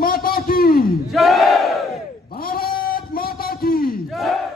माता की जय, भारत माता की जय।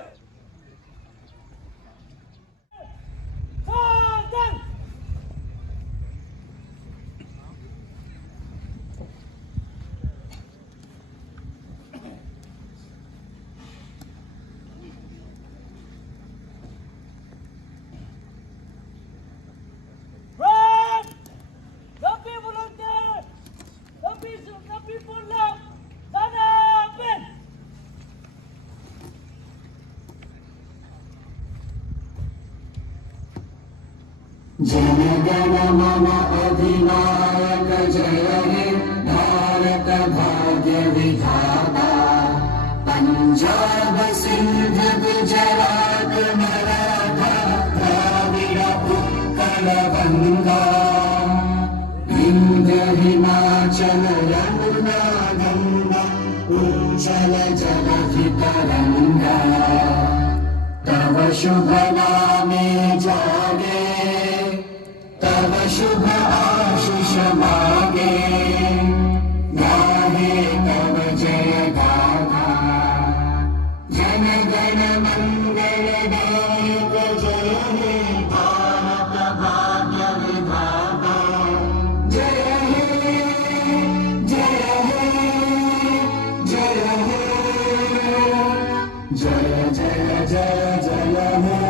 जन गण मन अधिनायक जय हे भारत भाग्य विधाता। पंजाब सिंध गुजरात मराठा द्राविड़ उत्कल गंगा। विंध्य हिमाचल यमुना गंगा उज्जल जलधि तरंगा। तव शुभ नामे जागे तव शुभ आशीष मागे। गाहे तव जय गाथा जन गण मंगल दायक जय हे भारत भाग्य विधाता। जय हे जय हे जय हे जय जय जय जय हे।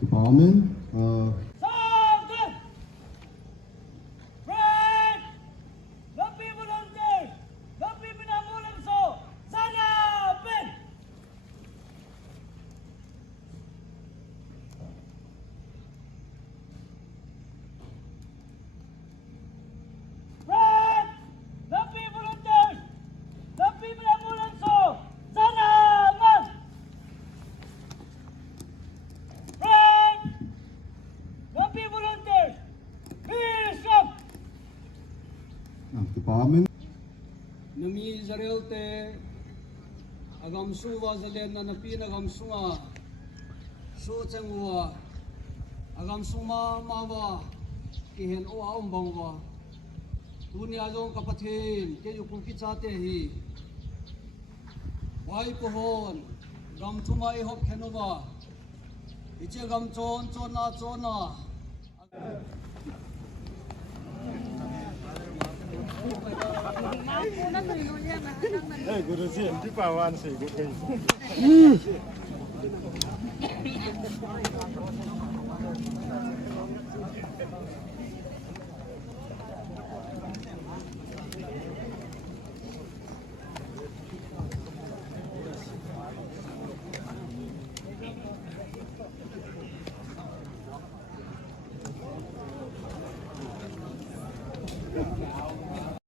Department, department. Nami Zarel te agam suwa zalen na napin agam sunga su changwa agam suma mawa kihen o aumbangwa dunia jong kapathin ke yuku ki chate hi wai pohon gam thuma I hop khenova iche gam chona Guru sih, di pawan sih, gue